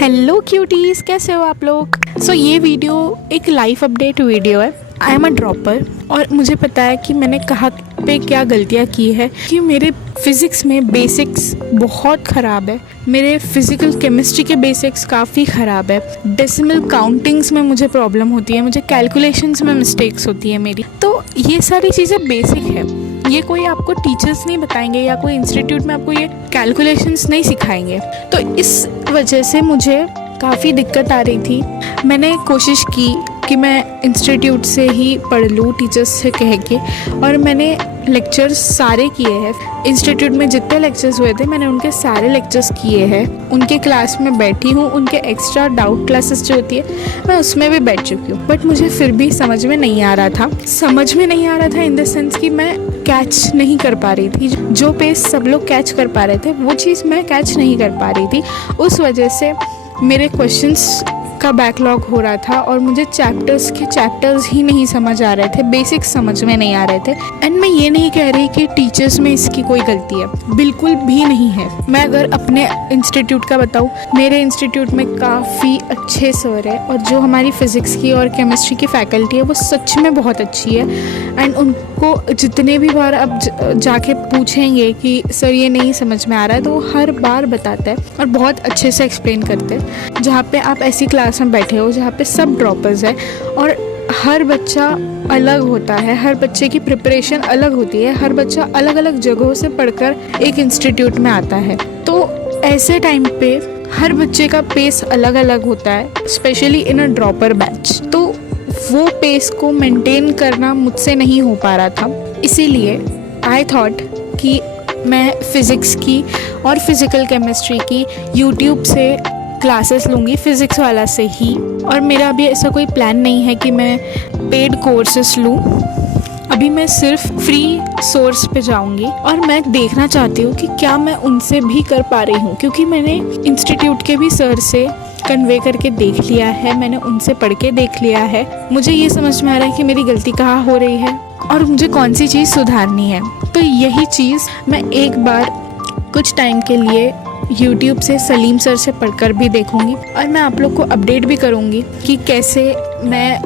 Hello cuties, कैसे हो आप लोग। ये वीडियो एक लाइफ अपडेट वीडियो है। आई एम अ ड्रॉपर और मुझे पता है कि मैंने कहाँ पे क्या गलतियाँ की है कि मेरे फिज़िक्स में बेसिक्स बहुत ख़राब है, मेरे फिज़िकल केमिस्ट्री के बेसिक्स काफ़ी ख़राब है, डेसिमल काउंटिंग्स में मुझे प्रॉब्लम होती है, मुझे कैलकुलेशंस में मिस्टेक्स होती है मेरी। तो ये सारी चीज़ें बेसिक है, ये कोई आपको टीचर्स नहीं बताएंगे या कोई इंस्टीट्यूट में आपको ये कैलकुलेशंस नहीं सिखाएंगे। तो इस वजह से मुझे काफ़ी दिक्कत आ रही थी। मैंने कोशिश की कि मैं इंस्टीट्यूट से ही पढ़ लूँ टीचर्स से कह के, और मैंने लेक्चर्स सारे किए हैं। इंस्टीट्यूट में जितने लेक्चर्स हुए थे मैंने उनके सारे लेक्चर्स किए हैं, उनके क्लास में बैठी हूँ, उनके एक्स्ट्रा डाउट क्लासेस जो होती है मैं उसमें भी बैठ चुकी हूँ। बट मुझे फिर भी समझ में नहीं आ रहा था इन द सेंस कि मैं कैच नहीं कर पा रही थी। जो पेस सब लोग कैच कर पा रहे थे वो चीज़ मैं कैच नहीं कर पा रही थी। उस वजह से मेरे क्वेश्चंस का बैकलॉग हो रहा था और मुझे चैप्टर्स ही नहीं समझ आ रहे थे, बेसिक्स समझ में नहीं आ रहे थे। एंड मैं ये नहीं कह रही कि टीचर्स में इसकी कोई गलती है, बिल्कुल भी नहीं है। मैं अगर अपने इंस्टीट्यूट का बताऊँ, मेरे इंस्टीट्यूट में काफ़ी अच्छे सर है और जो हमारी फ़िज़िक्स की और केमिस्ट्री की फैकल्टी है वो सच में बहुत अच्छी है। एंड उनको जितने भी बार अब जाके पूछेंगे कि सर ये नहीं समझ में आ रहा है तो वो हर बार बताता है और बहुत अच्छे से एक्सप्लेन करते हैं। जहाँ पे आप ऐसी क्लास में बैठे हो जहाँ पे सब ड्रॉपर्स है और हर बच्चा अलग होता है, हर बच्चे की प्रिपरेशन अलग होती है, हर बच्चा अलग अलग जगहों से पढ़कर एक इंस्टीट्यूट में आता है। तो ऐसे टाइम पे हर बच्चे का पेस अलग अलग होता है, specially in a dropper batch. तो वो पेस को मेंटेन करना मुझसे नहीं हो पा रहा था। इसीलिए आई थॉट कि मैं फ़िज़िक्स की और फिज़िकल केमिस्ट्री की यूट्यूब से क्लासेस लूँगी, फ़िज़िक्स वाला से ही। और मेरा अभी ऐसा कोई प्लान नहीं है कि मैं पेड कोर्सेस लूँ, अभी मैं सिर्फ फ्री सोर्स पे जाऊँगी और मैं देखना चाहती हूँ कि क्या मैं उनसे भी कर पा रही हूँ, क्योंकि मैंने इंस्टीट्यूट के भी सर से कन्वे करके देख लिया है, मैंने उनसे पढ़ के देख लिया है। मुझे ये समझ में आ रहा है कि मेरी गलती कहाँ हो रही है और मुझे कौन सी चीज़ सुधारनी है। तो यही चीज़ मैं एक बार कुछ टाइम के लिए YouTube से सलीम सर से पढ़कर भी देखूंगी और मैं आप लोग को अपडेट भी करूंगी कि कैसे मैं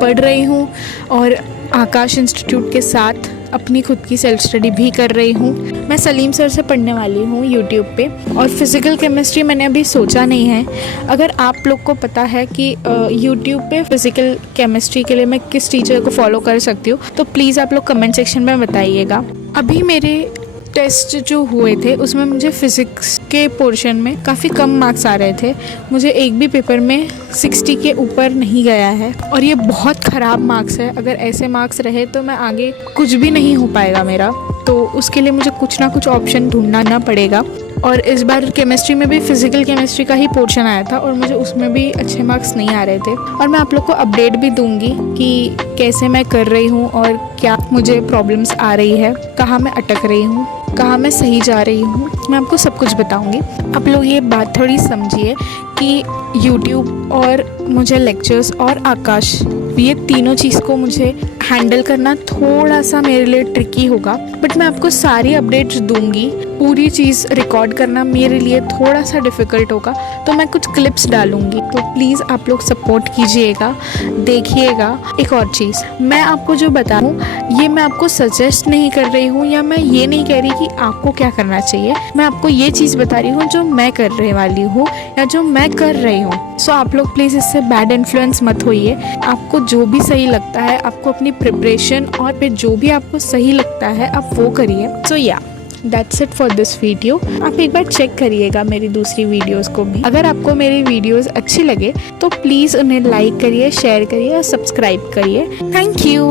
पढ़ रही हूँ। और आकाश इंस्टीट्यूट के साथ अपनी खुद की सेल्फ स्टडी भी कर रही हूँ। मैं सलीम सर से पढ़ने वाली हूँ YouTube पे। और फिज़िकल केमिस्ट्री मैंने अभी सोचा नहीं है। अगर आप लोग को पता है कि YouTube पे फिज़िकल केमिस्ट्री के लिए मैं किस टीचर को फॉलो कर सकती हूँ तो प्लीज़ आप लोग कमेंट सेक्शन में बताइएगा। अभी मेरे टेस्ट जो हुए थे उसमें मुझे फ़िज़िक्स के पोर्शन में काफ़ी कम मार्क्स आ रहे थे। मुझे एक भी पेपर में 60 के ऊपर नहीं गया है और ये बहुत ख़राब मार्क्स है। अगर ऐसे मार्क्स रहे तो मैं आगे कुछ भी नहीं हो पाएगा मेरा, तो उसके लिए मुझे कुछ ना कुछ ऑप्शन ढूंढना पड़ेगा। और इस बार केमिस्ट्री में भी फ़िज़िकल केमिस्ट्री का ही पोर्शन आया था और मुझे उसमें भी अच्छे मार्क्स नहीं आ रहे थे। और मैं आप लोग को अपडेट भी दूंगी कि कैसे मैं कर रही हूँ और क्या मुझे प्रॉब्लम्स आ रही है, कहाँ मैं अटक रही हूँ, कहाँ मैं सही जा रही हूँ, मैं आपको सब कुछ बताऊंगी। आप लोग ये बात थोड़ी समझिए कि YouTube और मुझे लेक्चर्स और आकाश, ये तीनों चीज़ को मुझे हैंडल करना थोड़ा सा मेरे लिए ट्रिकी होगा। बट मैं आपको सारी अपडेट्स दूंगी। पूरी चीज़ रिकॉर्ड करना मेरे लिए थोड़ा सा डिफ़िकल्ट होगा, तो मैं कुछ क्लिप्स डालूंगी। तो प्लीज़ आप लोग सपोर्ट कीजिएगा, देखिएगा। एक और चीज़ मैं आपको जो बताऊँ, ये मैं आपको सजेस्ट नहीं कर रही हूँ या मैं ये नहीं कह रही कि आपको क्या करना चाहिए। मैं आपको ये चीज़ बता रही हूँ जो मैं करने वाली हूँ या जो मैं कर रही हूँ। सो आप लोग प्लीज़ इससे बैड इन्फ्लुएंस मत होइए। आपको जो भी सही लगता है, आपको अपनी प्रिपरेशन और फिर जो भी आपको सही लगता है आप वो करिए। सो या that's it for this video. आप एक बार चेक करिएगा मेरी दूसरी वीडियोस को भी। अगर आपको मेरी वीडियोस अच्छी लगे तो प्लीज़ उन्हें लाइक करिए, शेयर करिए और सब्सक्राइब करिए। Thank you.